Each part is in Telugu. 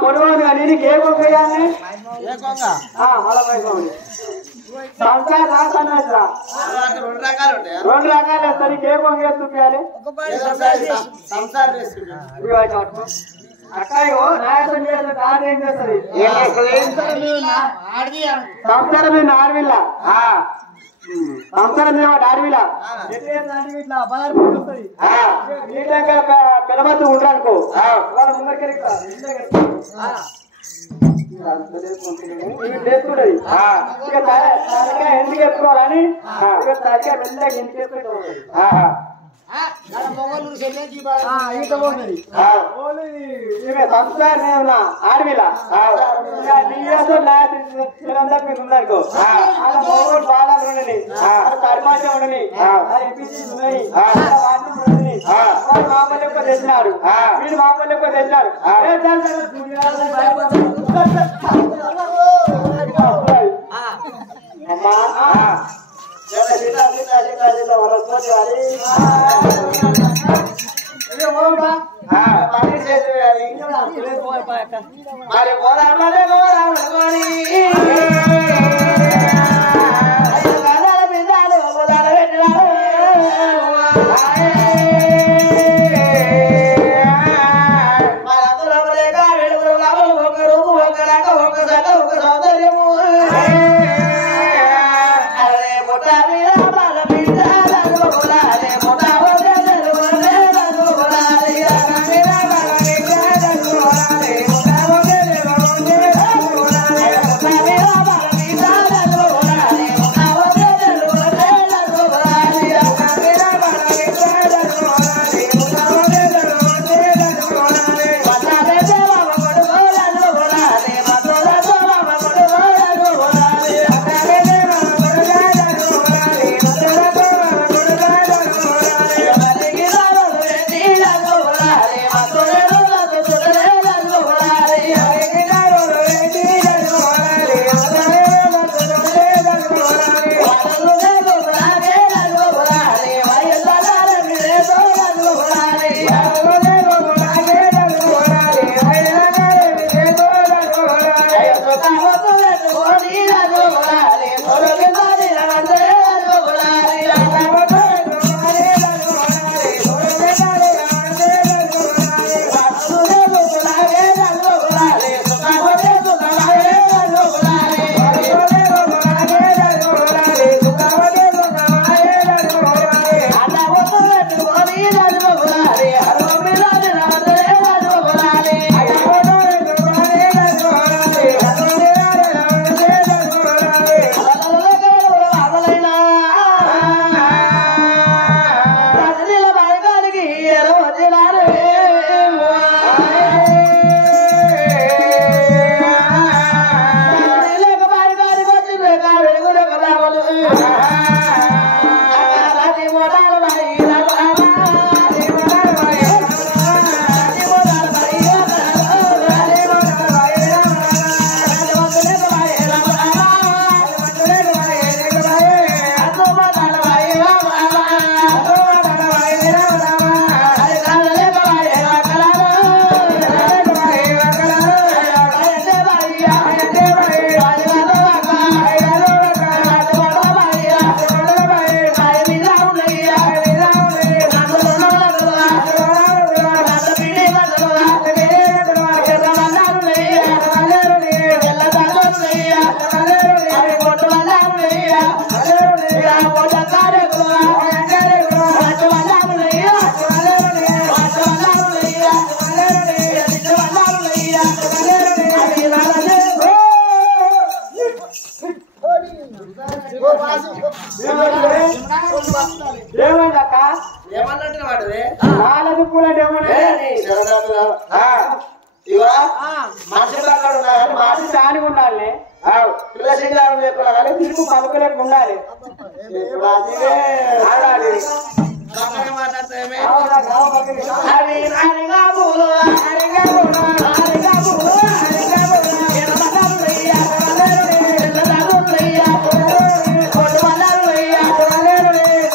పొడవదు కానీ నీకు ఏ కొంగ వేయాలి సంసార రాసరా 2 రకాలు వేస్తారు నీకు ఏ కొంగ వేసి చూపించాలి అక్కయ్యో నాయసం చేసిన కాదు ఏం చేస్తుంది సంసారం మీద ఆడవిల్ల సంసారం మీద ఆడవిలా పిలవద్దు ఉండనుకో వాళ్ళ ముందరికి లేచుకుంటది ఇక తలకాయ ఎందుకు ఎత్తుకోవాలని తలకాయ మెల్లగా ఎందుకు ఎత్తుకుంటుంది సంసారం ఆడవిలా ఉందనుకో బాగా ఉండని కర్మాశం ఉండని మామూలు ఎక్కువ తెచ్చినాడు వీడు మామూలు ఎక్కువ తెచ్చినాడు అమ్మా మరి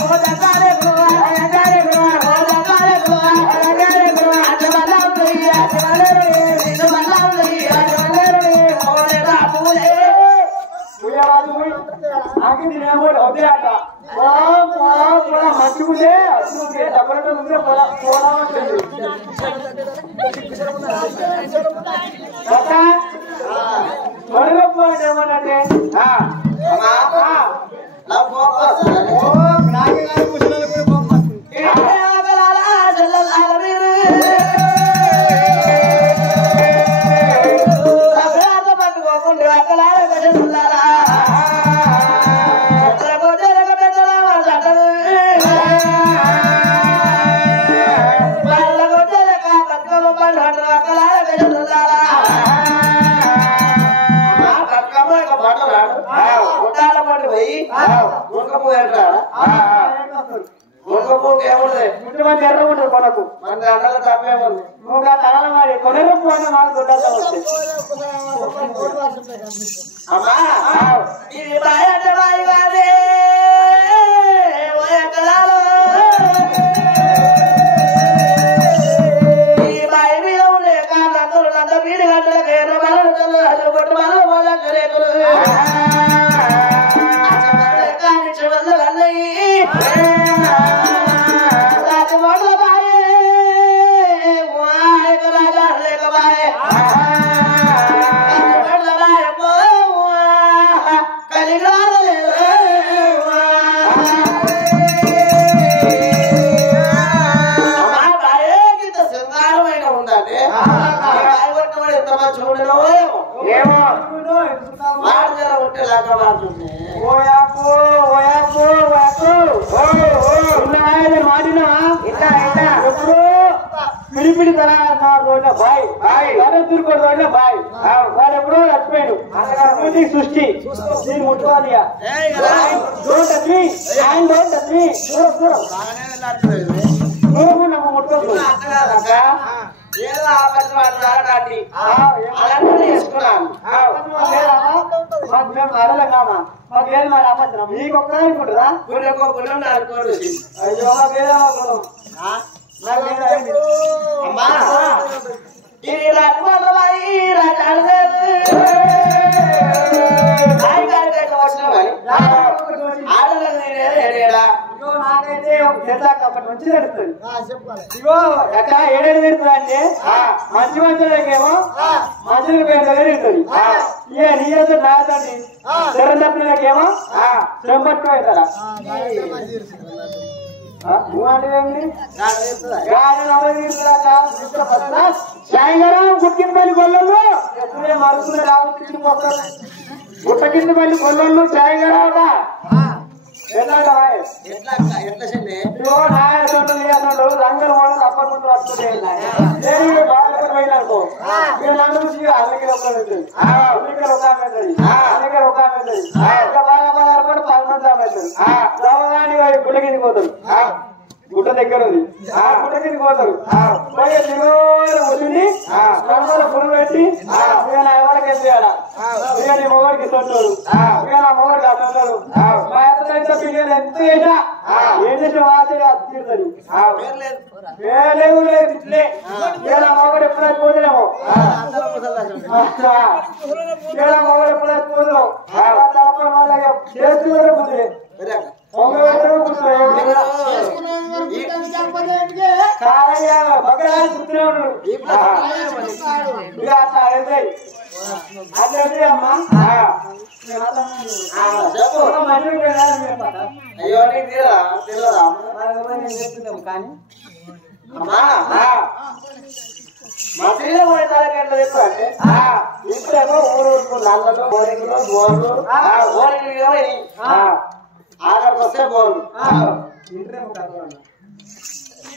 Hola, అట మంచిగుంటే డబ్బులతో ఉంటే పోదామంటుంది మడుగొప్పండి ఏమనంటే ముందు ఎర్ర ఉంటుంది కొనకు మన అన్నలు తప్పేమో నువ్వు తనల మరి కొనరు పోయిన మాకు దొడ్డలు వస్తాయి అమ్మా ఇది బాయ్ అంటే బాయ్ కాదే ఈ బాయ్ మీద ఉండే కాళ్ళందరూ అంత వీడి గంటలకు ఎర్ర బాలు కొట్టు బాలు వాళ్ళకు రేకులు పిడిపిడి బాయ్ బాయ్ వాడు ఎప్పుడో చచ్చిపోయాడు సృష్టి నేను ముట్టుకోవాలి నువ్వు ముట్టుకోకు ఏదో మాకేం మరి అపత్రం మీకు ఒక్క అనుకుంటుందా అయ్యో అమ్మా ఇది నాకైతే అప్పటి నుంచి తెలుస్తుంది ఇగో ఎక్క ఏడేడు తిడుతుంది అంటే మంచి మంచులకేమో మంచులు పెడుతుంది ఇక నీతో రాదండి తెర తప్పినకేమో చెంపట్టుకోవుతారా సాయంకాలం గుట్టినపల్లి గొల్లలు మరుపులు రావచ్చు గుట్ట కింద పల్లి గొల్లలు సాయంకాలం రంగులు మోడలు అప్పటి ముందు వస్తుంది పోయినాకో అల్లకి ఒక బాగా బాగా 10 మంది అవుతుంది గుడ్డ కింద పోతారు గుట్ట దగ్గర ఉంది ఆ గుట్ట కింద పోతారు పోయే వచ్చింది పులు పెట్టి ఇక నా ఎవరికి ఎత్తాడ ఇక నీ మొగడికి తొట్టాడు ఇక నా మొగడికి అతడు మా ఎత్తైతే పిల్లలు ఎంత చేసా ఏం చేసిన వాసే తీరుతుంది లేదు లేదు ఇట్లే ఇక నా మొగడు ఎప్పుడైతే పోతున్నామో ఇక నా మొగడు ఎప్పుడైతే పోతున్నావు చేస్తూ పోతుంది అయ్యో కానీ మసీలో పోయే తలకి ఎట్లా చెప్పు అంటే ఇప్పుడేమో ఊరు నల్లలు బోరింగ్లు బోర్లు బోరింగ్లు ఆఖరికి వస్తే బోర్లు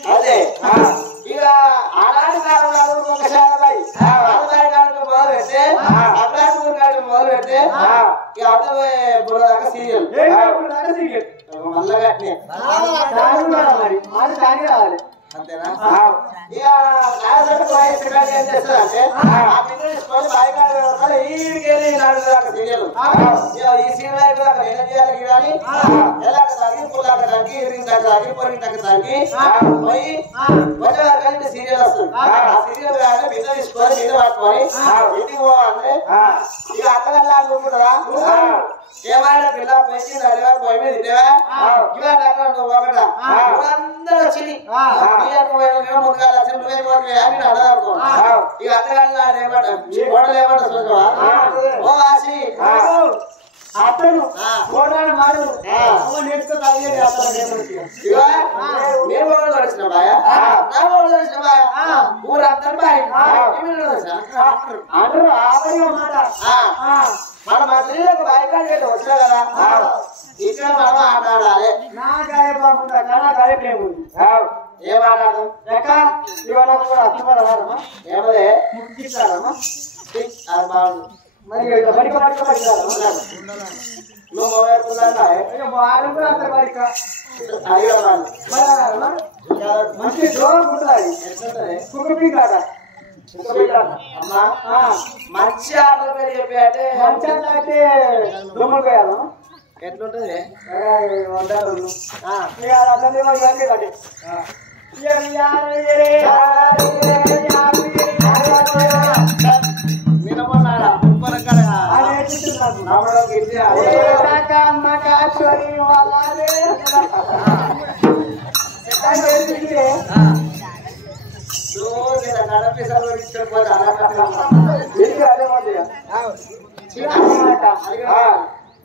అదే ఇక అలాంటి కాలంలో ఒక శాలబాయి కాలంలో మొదలు పెడితే అట్లాంటి కాడికి మొదలు పెడితే ఇక అర్థమే బుర్రదాకా సీరియల్ మళ్ళా కట్టినే మరి అది కానీ రావాలి అంతేనా ఇక ఏం చేస్తుందంటే ఆ పిల్లలు తీసుకొని బాయికాడు ఈడికెళ్ళి సీరియల్ ఈ సీరియల్ నేనేం చేయాలి కానీ ఎలాగ తాగి పుల్లాక తాగి ఇరిగి తాగి పొరిగి తాగి పోయి వచ్చే సీరియల్ వస్తుంది ఆ సీరియల్ కానీ బిడ్డ తీసుకొని బిడ్డ పట్టుకొని ఇంటికి పోవాలంటే ఇక అక్కగల్లా అనుకుంటారా ఏమైనా పిల్ల పెంచి నడివా పోయి మీద తింటేవా ఇవాళ నువ్వు ఒకట అందరూ వచ్చింది ముందుగా లక్ష్యం నువ్వే అని అడగనుకో ఇక అక్కగల్లా ఏమంట గోడలు ఏమంట చూసావా ఓ ఆశి అతను మాడు నేర్చుకో నేను వచ్చిన బాయ్ నా వచ్చిన బాయ్ ఊరందరూ బాయ్ అందరూ ఆపరిగా మాట మన మంత్రులకు బాయికాడు వచ్చినా కదా ఇక్కడ మనం ఆట ఆడాలి నా గాయ బాగుందా నా గాయమేముంది ఏం ఆడాడు ఎక్క ఇవాళ కూడా అర్థమా ఏమదే ముగిస్తారమ్మా అది బాగుంది మరి బడిక నువ్వు మొదలుకున్నా వారం కూడా అంత బడిక అయ్యో మంచి దూరం ఉంటుంది కుటుంబీ కాదా అమ్మా మంచి ఆటల పేరు చెప్పి అంటే మంచి అంటే దుమ్ములు పోయాను ఎట్లుంటది వినమన్నాడా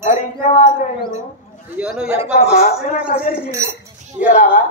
మరి ఇంకేమాత్రం నువ్వు చెప్పమ్మా ఇయ్యరావా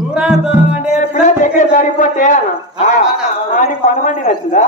దూరం అంటే ఎప్పుడో దగ్గర సరిపోతే అని పనుమండి నచ్చుదా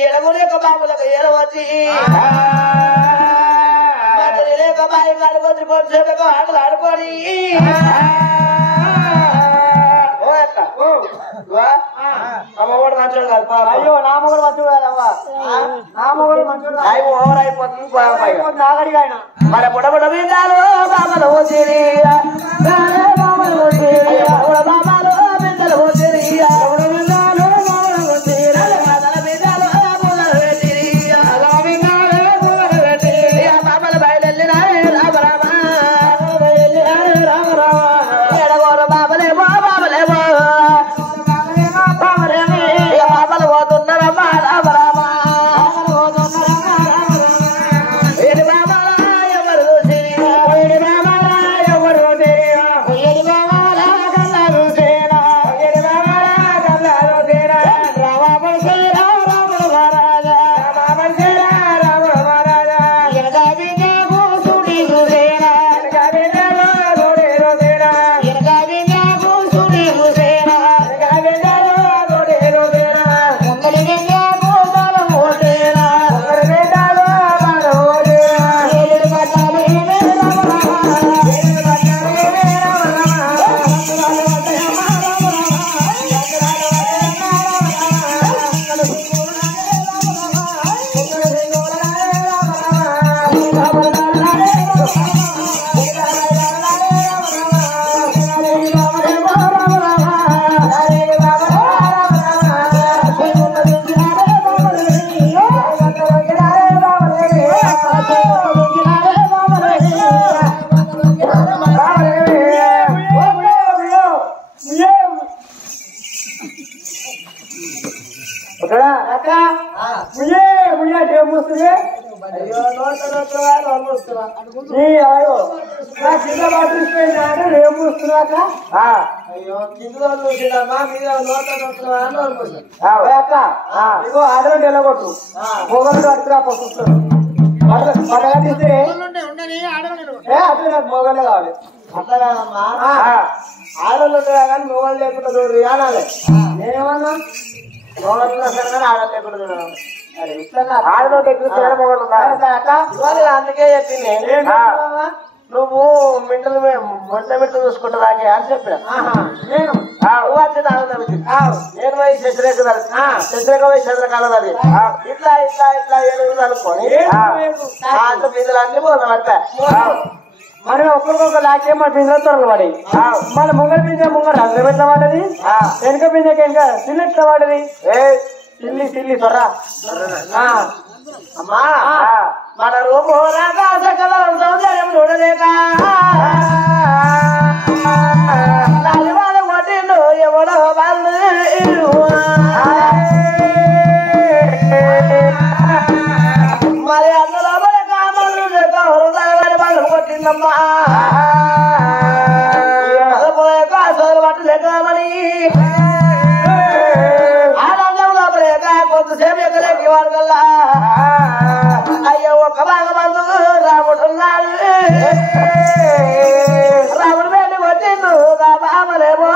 ఎడగొలేక బాబులకు ఏరవచ్చి యొక్క బాయి కడుకొచ్చి కొంచెం ఆటలు ఆడుకొని అమ్మవాడు మంచోడు కాదు అయ్యో నా మొగడు మంచోడు కాదవ్వా నా మొగడు మంచోడు ఓవర్ అయిపోతుంది నాగడిగా ఆయన మన బుడబుడ బిందాలు బాబలు పోసిరి బాబలు పోసిరి బాబాలు బిందలు పోసిరి బిందాలు బాబలు పోసిరి బిందాలు బుల్లలు పెట్టిరి బాబలు బయలుదేరినారే రామ రామ రామ రామ ఎడగోరు బాబలేమో బాబలేమో బాబలు పోతున్నారమ్మా రామ రామ ఆడవాళ్ళు వెళ్ళగొట్టు మొగలు అడుగురా పసుస్తారు పడగట్టిస్తే అట్లా నాకు మొగలే కావాలి అట్లా కాదమ్మా ఆడవాళ్ళు ఉంటారా కానీ మొగలు లేకుండా చూడరు అనాలి నేనేమన్నా మొగలు ఉన్నా సరే కానీ ఆడవాళ్ళు లేకుండా చూడాలి అందుకే చెప్పింది నువ్వు మింటలు మొంట మిట్ట చూసుకుంటా అని చెప్పిన నేను పోయి శశిరేఖ పోయి చంద్రకాలం అది ఇట్లా ఇట్లా ఇట్లా ఏడుగులు అనుకోని బిందులు అన్ని పోదాం పడతా మరి ఒక్కరికొక లాకే మన పింజల తొరలు పడి మన ముంగల పింజ ముంగ రంగు ఎట్లా వాడది వెనక పింజకి వెనక సిల్లు ఎట్లా వాడది సిల్లి సిల్లి త్వర అమ్మా మన రూపు సకల సౌందర్యం చూడలేక వాళ్ళు కొట్టిండు ఎవడో వాళ్ళు మరి అందులో వాళ్ళు కొట్టిందమ్మా అసలు పట్టు లేకమని ఆనందంలో లేక కొంతసేపు ఎక్కలేక వాడు కల్లా అయ్యో ఒక్క భాగమందు రాముడున్నాడు రాముడు వెళ్ళి వచ్చిండు బాబలేమో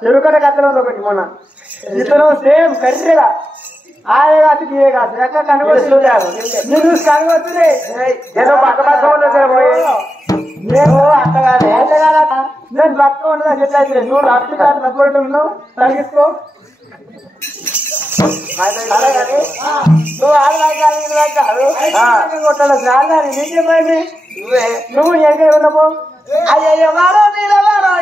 చెరుకట కథలో ఒకటి మొన్న ఇతను సేమ్ కర్రెగా ఆడే కాదు ఇవే కాదు ఎక్కడ కనుగొస్తుంది చూసి కనుగొస్తుంది ఏదో పక్క పక్క నేను అట్టగానే నేను పక్క ఉండదా చెట్లా నువ్వు అట్టు కాదు నవ్వుకుంటున్నావు తగ్గించుకో నువ్వు ఆడదాకా కొట్టాలి సార్ నీకేమైంది నువ్వు ఎక్కడ ఉండపో అయ్యో వారో మీద వారో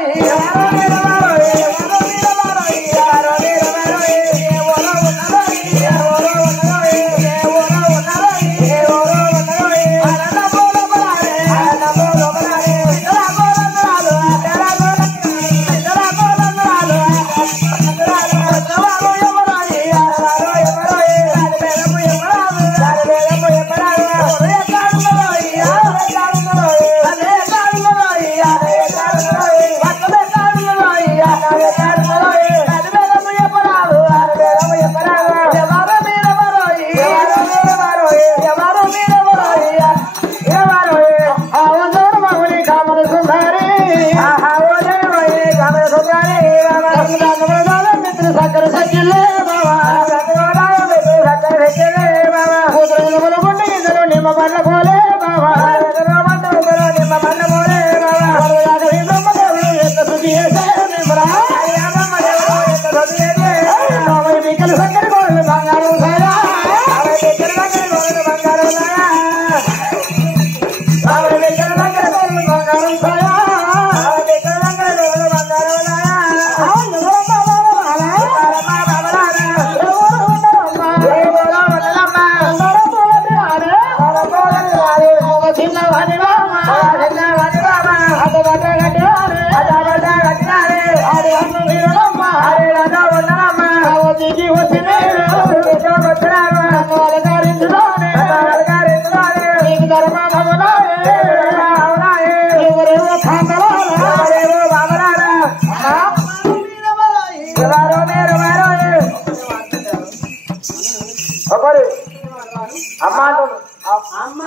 Yeah.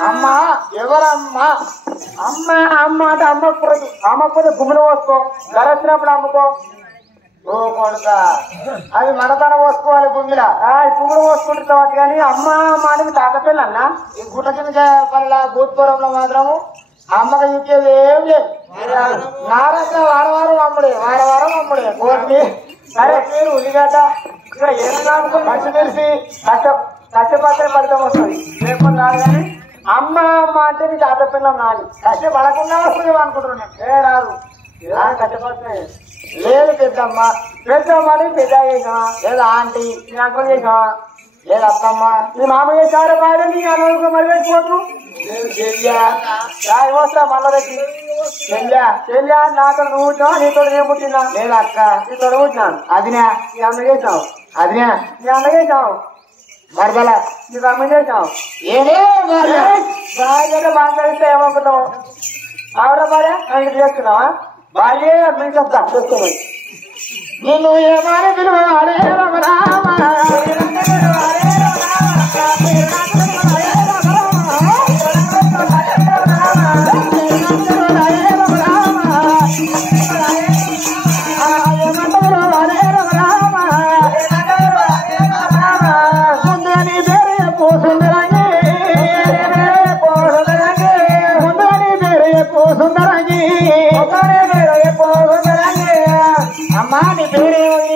అమ్మా ఎవరమ్మా? అమ్మ అమ్మ అంటే అమ్మకూడదు. అమ్మకపోతే గుమ్మిన పోసుకో, ధర వచ్చినప్పుడు అమ్ముకో. ఓ కొడుక అది మనతన పోసుకోవాలి గుమ్మిలా. పువ్వులు పోసుకుంటున్న వాటి కానీ అమ్మ అమ్మ అనేది తాత పిల్ల అన్న. ఈ గుట్ట కింద పల్ల భూత్పురంలో మాత్రము అమ్మకి ఇచ్చేది ఏం లేదు. నారంతా వారం అమ్ముడే, వారం అమ్ముడే. కోటి సరే ఉల్లిగడ్డ ఇక్కడ ఏం కాదు, పచ్చిమిర్చి కష్టపడితే ఫలితం వస్తుంది, లేకపోతే రాదు. కానీ అమ్మ అమ్మ అంటే నీ తాత పిల్లం నాది. కష్టపడకుండా వస్తుంది అనుకుంటున్నాను. రాదు, కష్టపడితే లేదు పెద్దమ్మ. పెద్దమ్మని పెద్ద చేసావా, లేదా ఆంటీ నీ అంకులు చేసావా, లేదు అత్తమ్మ, నీ మామ చేసాడు బాగా, నీ అన్నకు మరి పెట్టుకోవచ్చు. లేదు చెల్లా, రాయి వస్తా మళ్ళా పెట్టి చెల్లి నాతో నువ్వు పుట్టినావా, నీతో నేను పుట్టినా. లేదు అక్క నీతో పుట్టినాను. అదినా నీ అన్న చేసావు, అదినా నీ అన్న చేసావు, మరదల నీకు అమ్మ చేసావు. ఏదో బాగా బాగా కలిస్తే ఏమనుకుంటావు? ఆవిడ భార్య ఇంటికి చేస్తున్నావా? భార్య మీకు వస్తా చూస్తున్నాయి. నిన్ను ఏమని పిలువాలి అమ్మా నీ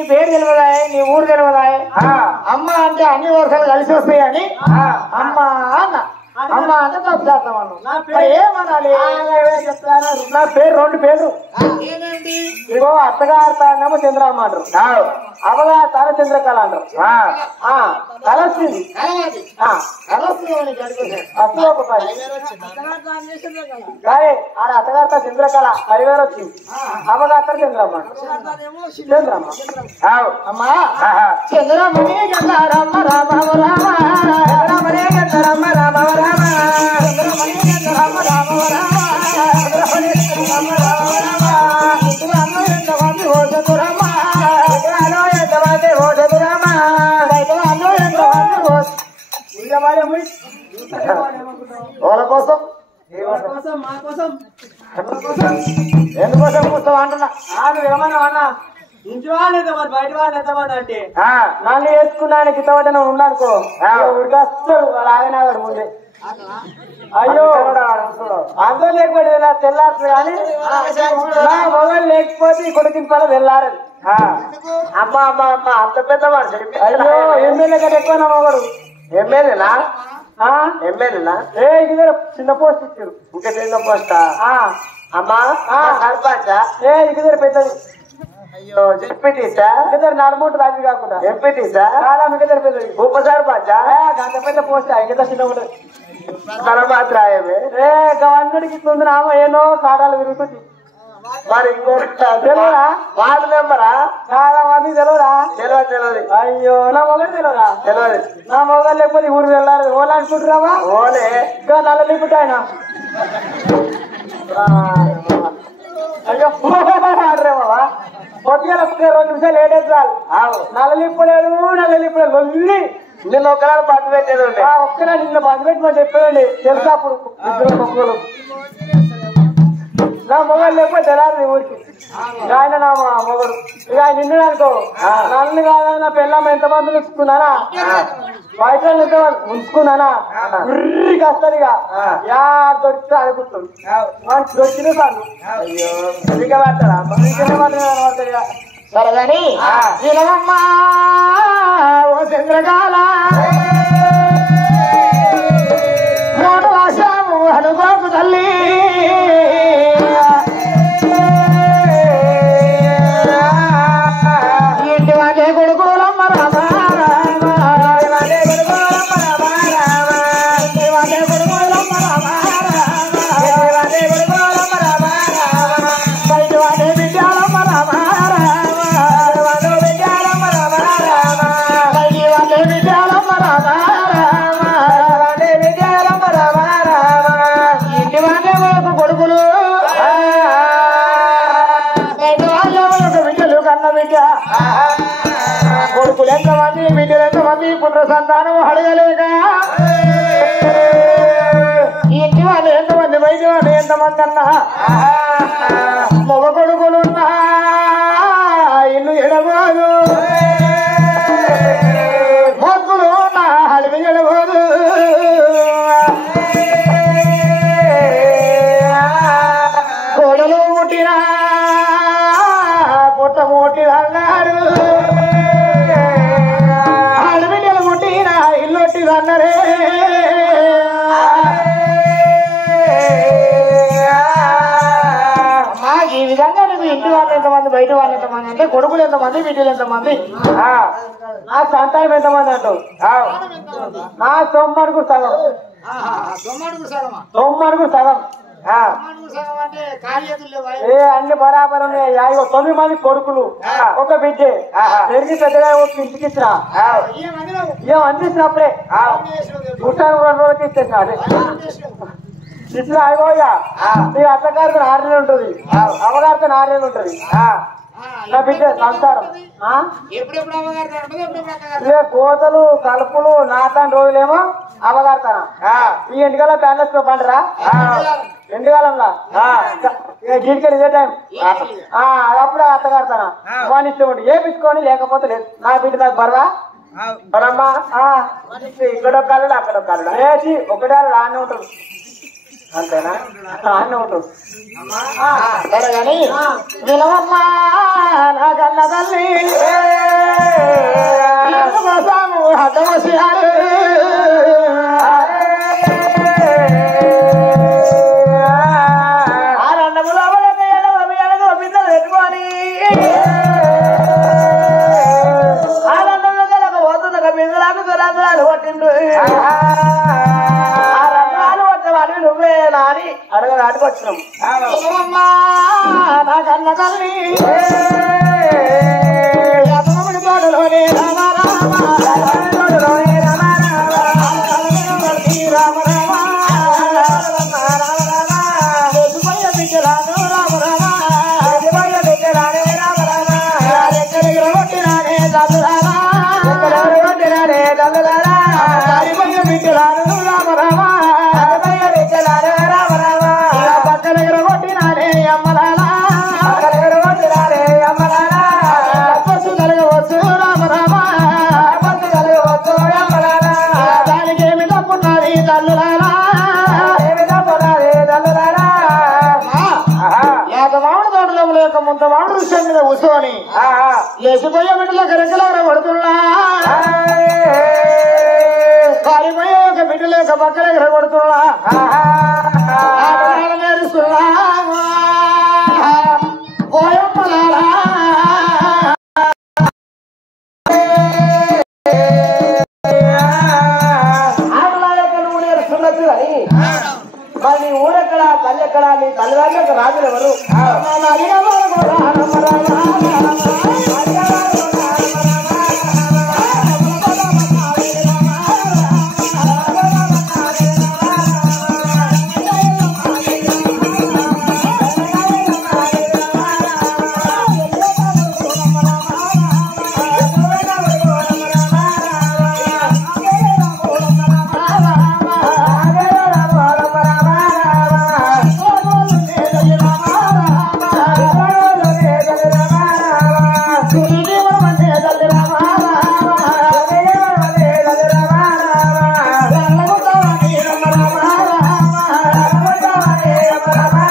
పేరు తెలియదా, నీ ఊరు తెలియదా? అమ్మ అంటే అన్ని వర్షాలు కలిసి వస్తాయని అమ్మ అన్న. అమ్మ అంటే తప్పు చేస్తాం అన్న. ఏమనాలి? నా పేరు రెండు పేర్లు. ఇగో అత్తగారు తానేమో చంద్రమ్మ అంటారు, అమ్మగారు తాన చంద్రకళ అంటారు. కళ వచ్చింది అసలు ఒక పని కానీ ఆడ అత్తగారు తా చంద్రకళ 10,000 వచ్చింది. అమ్మగారు తా చంద్రమ్మ చంద్రమ్మ. అమ్మా చంద్రమణి గంగారమ్మ రామ రామ చంద్రమణి గంగారమ్మ రామ రామ చంద్రమణి గంగారమ్మ రామ రామ చంద్రమణి గంగారమ్మ రామ రామ ఇతను ఎంతమంది హోసతురమ్మ ఇతను ఎంతమంది హోసతురమ్మ ఇతను ఎంతమంది వాళ్ళ కోసం ఎందుకోసం కూర్చోవు అంటున్నా. ఏమన్నా అన్నా ఇంటి వాళ్ళు ఎంత మంది, బయట వాళ్ళు ఎంతమంది అంటే నన్ను వేసుకున్నాను గిట్టబడ్డ ఉన్నానుకో ఉడికొస్తాడు వాళ్ళు ఆగనాగాడు ముందే. అయ్యో అందరూ లేకపోతే తెల్లారు కానీ నా మొగలు లేకపోతే ఈ కొడుకుని పని వెళ్ళారని. అమ్మ అమ్మ అమ్మ అంత పెద్ద మనిషి. అయ్యో ఎమ్మెల్యే కంటే ఎక్కువ నా మొగడు. ఎమ్మెల్యేనా? ఎమ్మెల్యేనా? ఇది చిన్న పోస్ట్ ఇచ్చారు. ఇంకా చిన్న పోస్టా? అమ్మా సర్పంచా? ఇది పెద్దది. అయ్యో ఎంపీటీసా? ఇద్దరు నడుముంటుంది అది కాకుండా ఎంపీటీసా? ఇద్దరు పెద్దది. ఉప సర్పంచా? అంత పెద్ద పోస్ట్ ఇంకా చిన్న ఉంటుంది. మాత్రమే అన్నిటికి ఇట్లా ఉంది నామో ఏనో కాడాలు తిరుగుతుంది. మరి తెలియదా? వార్డు మెంబరా? చాలా మంది తెలియదా? తెలియదు. అయ్యో నా మొగలు తెలియదా? తెలియదు. నా మొగలు లేకపోతే ఊరు వెళ్ళాలి. ఓలా అనుకుంటున్నావా? ఓలే ఇంకా నల్ల లిపుట్ ఆయన. అయ్యో ఆడరే బాబా పొద్దుగా 2 నిమిషాలు లేట్ అవుతారు. నల్ల లిప్పులేడు లొల్లి. నిన్న ఒకనాడు బంద్ పెట్టేది ఒక్కనా నిన్న బంద్ పెట్టమని చెప్పేయండి. తెలుసా అప్పుడు ఇద్దరు మొక్కలు నా మొగలు లేకపోతే తెలాలి ఊరికి. ఆయన నా మొగడు ఇక ఆయన నిన్ను అనుకో నన్ను కాదా నా పిల్లమ్మ ఎంతమంది ఉంచుకున్నానా, బయట ఎంతమంది ఉంచుకున్నానా ఉర్రికి వస్తాను. ఇక యా దొరికితే అనుకుంటుంది మనకి దొరికిన సార్లు పడతాడా సరే కానీ నిలవమ్మా ఓ చంద్రకాల మూడు వర్షము అనుకోకు తల్లి ఇంటి వాళ్ళే కొడుకులమ్మ రామ రామ వాళ్ళే కొడుకులమ్మ రామ రామ ఇంటి వాళ్ళే కొడుకులమ్మ రామ రామ బిడ్డ కొడుకులు ఎంతమంది బిడ్డలు ఎంతమంది పుత్ర సంతానం అడగలేక ఇంటి వాళ్ళు ఎంతమంది బయట వాళ్ళు ఎంతమంది అన్నా మగ కొడుకులున్నా ఇల్లు ఎడబోదు మొక్కులు నా అడవి ఎడబోదు కోడలు ముట్టినా పుట్ట ముట్టిదన్నారు ఆడబిడ్డలు ముట్టినా ఇల్లొట్టిదన్నరే ఈ విధంగా నువ్వు ఇంటి వాళ్ళు ఎంతమంది బయట వాళ్ళు ఎంతమంది అంటే కొడుకులు ఎంతమంది బిడ్డలు ఎంతమంది నా సంతానం ఎంతమంది అంటావు నా తొమ్మడుగు సగం తొమ్మడుగు సగం ఏ అన్ని బరాబర్ ఉన్నాయి 9 మంది కొడుకులు ఒక బిడ్డే పెరిగి పెద్దగా ఇంటికి ఇచ్చిన ఏం అందించినప్పుడే పుట్టాను 2 రోజులకి ఇచ్చేసిన అదే ఇచ్చిన అయిపోయా నీ అత్తగారితో 6 నెలలు ఉంటుంది అమ్మగారితో 6 నెలలు ఉంటుంది నా బిడ్డ సంసారం కోతలు కలుపులు నాటాని రోజులేమో అవగాడతానా ఈ ఎండుకాల ప్యానెస్ పండరా ఎండుకాలంలో గీడికెళ్ళి ఇదే టైం అప్పుడే అత్తగాడతానా వాని ఇష్టం ఉంటుంది ఏపించుకొని లేకపోతే లేదు నా బిడ్డ నాకు బరవా బరమ్మా ఇక్కడో కాళ్ళు అక్కడో కాళ్ళు వేసి ఒకటే రానే ఉంటుంది అంతేనా రానే ఉంటుంది సరే కానీ వినవమ్మా నా కన్న తల్లి అడ్డమోసారు బిడ్డలు పెట్టుకొని ఆనందంలో కలక పోతున్న బిడ్డలకు దురాదురాలు పట్టిండు నువ్వే నాని అడగడానికి వచ్చినాం నా కన్న తల్లి తోటలోనే రామ రామ తోటలోనే రామ రామ రామ బిడ్డరాను రామ రామ బిడ్డరానే రామ రామ ఎక్కడికి కొట్టినానే తల్లురారా కొట్టినానే తల్లురారా బిడ్డరాను రామ రామ ముంత మామిడి వృక్షం మీద కూర్చొని లేచిపోయే బిడ్డలకు రెక్కలార కొడుతున్నా కాలిపోయే ఒక బిడ్డలు ఒక పక్కన ఎగర కొడుతున్నా నేరుస్తున్నా కోయమ్మలారా ఆటలాడెక్కడ నేరుస్తున్నట్టు అని మరి నీ ఊరెక్కడ తల్లి ఎక్కడ నీ తల్లిదండ్రులకు రాజులు ఎవరు Bye.